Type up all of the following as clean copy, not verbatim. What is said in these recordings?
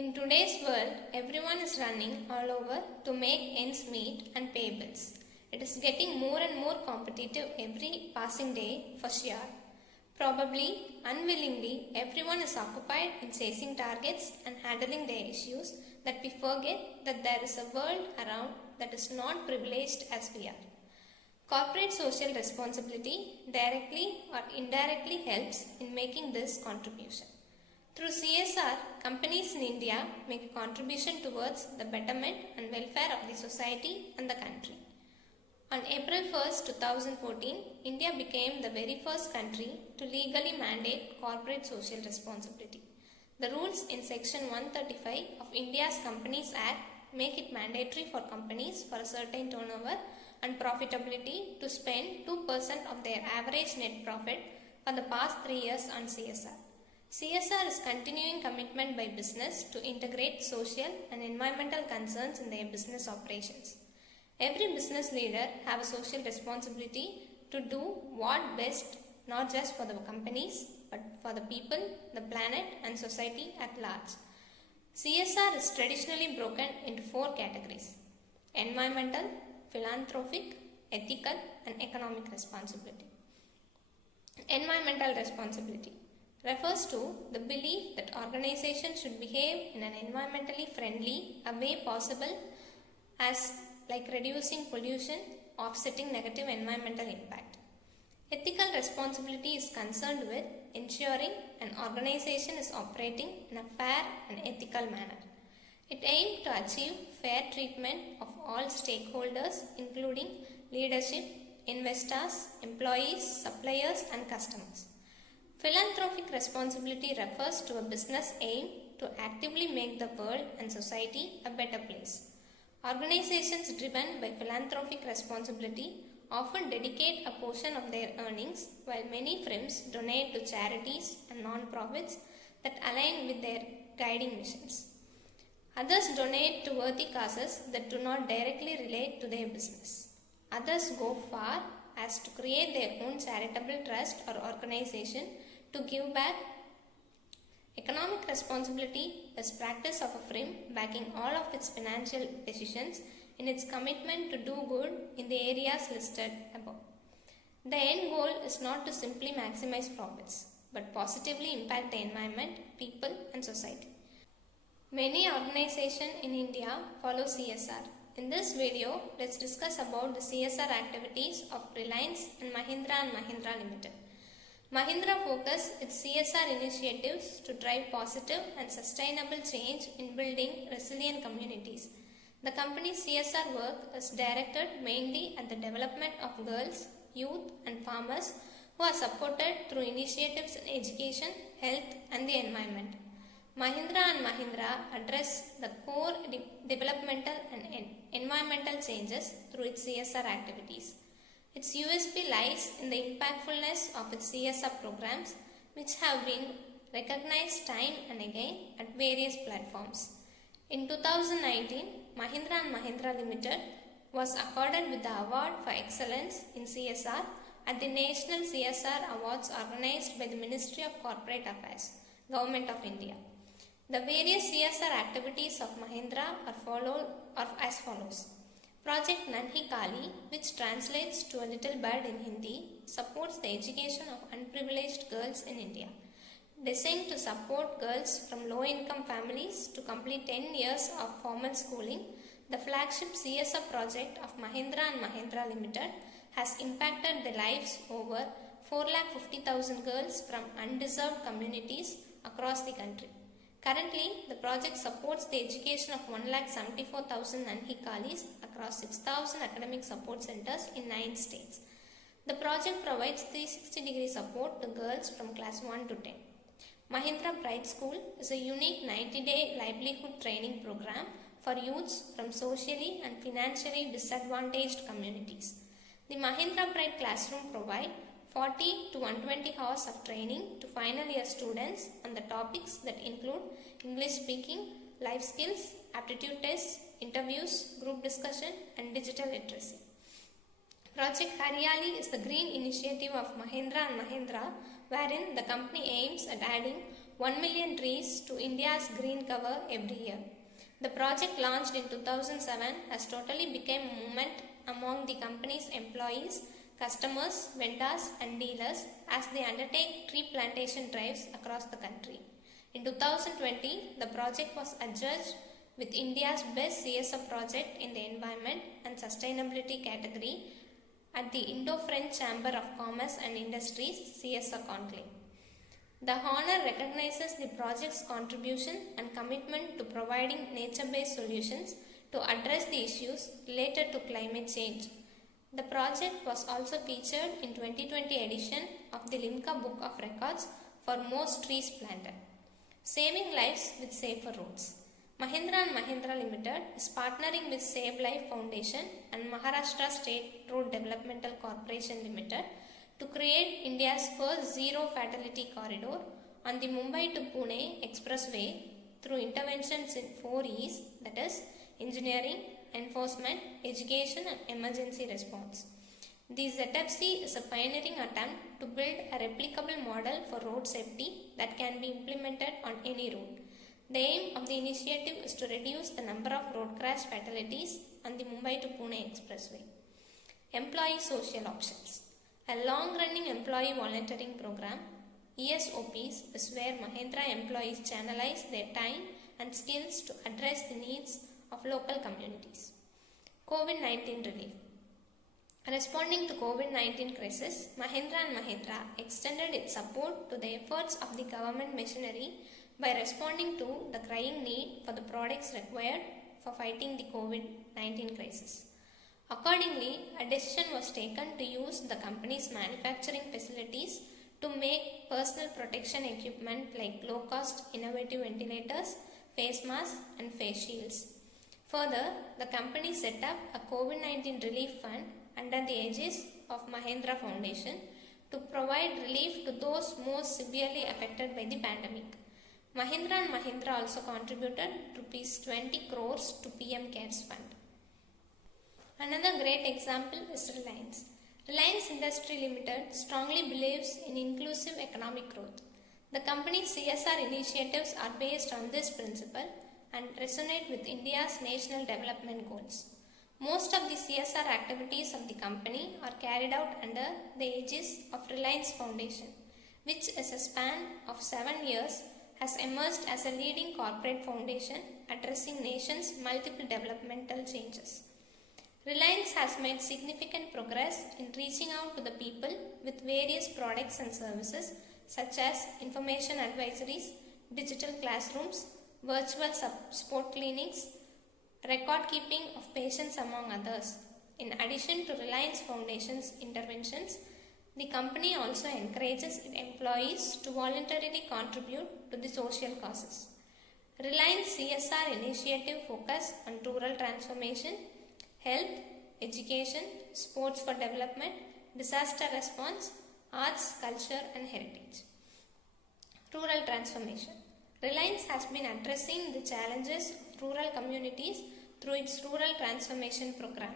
In today's world, everyone is running all over to make ends meet and pay bills. It is getting more and more competitive every passing day for sure. Probably, unwillingly, everyone is occupied in chasing targets and handling their issues that we forget that there is a world around that is not privileged as we are. Corporate social responsibility directly or indirectly helps in making this contribution. Through CSR, companies in India make a contribution towards the betterment and welfare of the society and the country. On April 1st, 2014, India became the very first country to legally mandate corporate social responsibility. The rules in Section 135 of India's Companies Act make it mandatory for companies for a certain turnover and profitability to spend 2% of their average net profit for the past 3 years on CSR. CSR is continuing commitment by business to integrate social and environmental concerns in their business operations. Every business leader have a social responsibility to do what best, not just for the companies, but for the people, the planet and society at large. CSR is traditionally broken into 4 categories: environmental, philanthropic, ethical and economic responsibility. Environmental responsibility refers to the belief that organizations should behave in an environmentally friendly a way possible, as like reducing pollution, offsetting negative environmental impact. Ethical responsibility is concerned with ensuring an organization is operating in a fair and ethical manner. It aims to achieve fair treatment of all stakeholders, including leadership, investors, employees, suppliers and customers. Philanthropic responsibility refers to a business aim to actively make the world and society a better place. Organizations driven by philanthropic responsibility often dedicate a portion of their earnings, while many firms donate to charities and non-profits that align with their guiding missions. Others donate to worthy causes that do not directly relate to their business. Others go far as to create their own charitable trust or organization to give back. Economic responsibility is practice of a firm backing all of its financial decisions in its commitment to do good in the areas listed above. The end goal is not to simply maximize profits, but positively impact the environment, people and society. Many organizations in India follow CSR. In this video, let's discuss about the CSR activities of Reliance and Mahindra Limited. Mahindra focus its CSR initiatives to drive positive and sustainable change in building resilient communities. The company's CSR work is directed mainly at the development of girls, youth and farmers who are supported through initiatives in education, health and the environment. Mahindra address the core developmental and environmental changes through its CSR activities. Its USP lies in the impactfulness of its CSR programs, which have been recognized time and again at various platforms. In 2019, Mahindra Limited was accorded with the Award for Excellence in CSR at the National CSR Awards organized by the Ministry of Corporate Affairs, Government of India. The various CSR activities of Mahindra are as follows. Project Nanhi Kali, which translates to a little bird in Hindi, supports the education of unprivileged girls in India. Designed to support girls from low-income families to complete 10 years of formal schooling, the flagship CSR project of Mahindra Limited has impacted the lives over 450,000 girls from undeserved communities across the country. Currently, the project supports the education of 174,000 Nanhi Kalis across 6,000 academic support centers in 9 states. The project provides 360-degree support to girls from class 1 to 10. Mahindra Bright School is a unique 90-day livelihood training program for youths from socially and financially disadvantaged communities. The Mahindra Bright Classroom provides 40 to 120 hours of training to final year students on the topics that include English speaking, life skills, aptitude tests, interviews, group discussion and digital literacy. Project Hariyali is the green initiative of Mahindra, wherein the company aims at adding 1 million trees to India's green cover every year. The project, launched in 2007, has totally become a movement among the company's employees, customers, vendors and dealers as they undertake tree plantation drives across the country. In 2020, the project was adjudged with India's best CSR project in the environment and sustainability category at the Indo-French Chamber of Commerce and Industries CSR Conclave. The honor recognizes the project's contribution and commitment to providing nature-based solutions to address the issues related to climate change. The project was also featured in 2020 edition of the Limca Book of Records for most trees planted. Saving lives with safer roads. Mahindra & Mahindra Limited is partnering with Save Life Foundation and Maharashtra State Road Developmental Corporation Limited to create India's first zero fatality corridor on the Mumbai to Pune Expressway through interventions in 4 E's, that is, engineering, enforcement, education and emergency response. The ZFC is a pioneering attempt to build a replicable model for road safety that can be implemented on any road. The aim of the initiative is to reduce the number of road crash fatalities on the Mumbai to Pune Expressway. Employee social options. A long-running employee volunteering program, ESOPs, is where Mahindra employees channelize their time and skills to address the needs of local communities. COVID-19 relief. Responding to COVID-19 crisis, Mahindra & Mahindra extended its support to the efforts of the government machinery by responding to the crying need for the products required for fighting the COVID-19 crisis. Accordingly, a decision was taken to use the company's manufacturing facilities to make personal protection equipment like low-cost innovative ventilators, face masks and face shields. Further, the company set up a COVID-19 relief fund under the aegis of Mahindra Foundation to provide relief to those most severely affected by the pandemic. Mahindra & Mahindra also contributed ₹20 crores to PM CARES Fund. Another great example is Reliance. Reliance Industry Limited strongly believes in inclusive economic growth. The company's CSR initiatives are based on this principle and resonate with India's national development goals. Most of the CSR activities of the company are carried out under the aegis of Reliance Foundation, which in a span of 7 years has emerged as a leading corporate foundation addressing nation's multiple developmental changes. Reliance has made significant progress in reaching out to the people with various products and services such as information advisories, digital classrooms, virtual sport clinics, record keeping of patients among others. In addition to Reliance Foundation's interventions, the company also encourages its employees to voluntarily contribute to the social causes. Reliance CSR initiative focus on rural transformation, health, education, sports for development, disaster response, arts, culture and heritage. Rural transformation. Reliance has been addressing the challenges of rural communities through its Rural Transformation Program.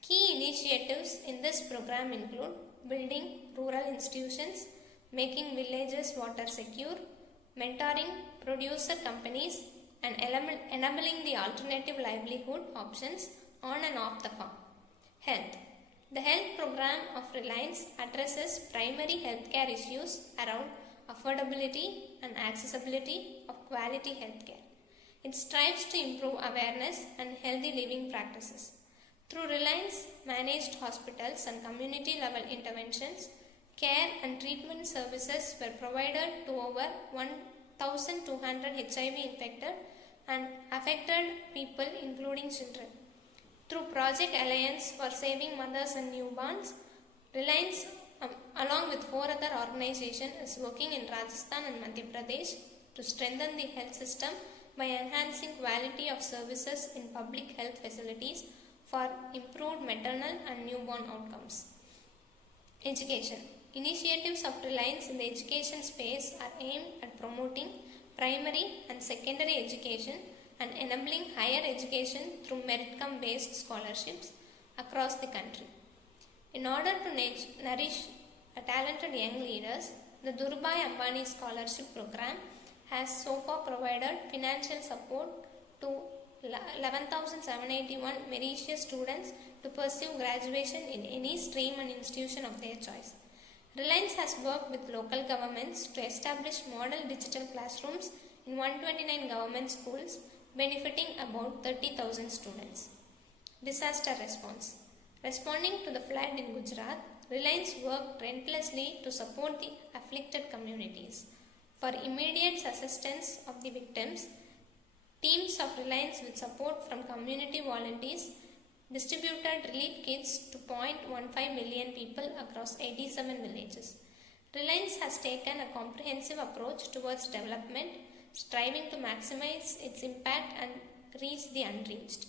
Key initiatives in this program include building rural institutions, making villages water secure, mentoring producer companies and enabling the alternative livelihood options on and off the farm. Health. The health program of Reliance addresses primary healthcare issues around affordability and accessibility of quality healthcare. It strives to improve awareness and healthy living practices. Through Reliance managed hospitals and community level interventions, care and treatment services were provided to over 1,200 HIV infected and affected people including children. Through Project Alliance for Saving Mothers and Newborns, Reliance along with 4 other organizations is working in Rajasthan and Madhya Pradesh to strengthen the health system by enhancing quality of services in public health facilities for improved maternal and newborn outcomes. Education. Initiatives of Reliance in the education space are aimed at promoting primary and secondary education and enabling higher education through merit-based scholarships across the country. In order to nourish talented young leaders, the Dhirubhai Ambani Scholarship Program has so far provided financial support to 11,781 meritorious students to pursue graduation in any stream and institution of their choice. Reliance has worked with local governments to establish model digital classrooms in 129 government schools, benefiting about 30,000 students. Disaster response. Responding to the flood in Gujarat, Reliance worked relentlessly to support the afflicted communities. For immediate assistance of the victims, teams of Reliance with support from community volunteers distributed relief kits to 0.15 million people across 87 villages. Reliance has taken a comprehensive approach towards development, striving to maximize its impact and reach the unreached.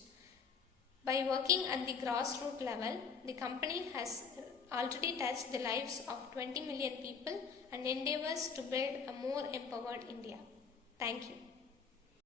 By working at the grassroots level, the company has already touched the lives of 20 million people and endeavors to build a more empowered India. Thank you.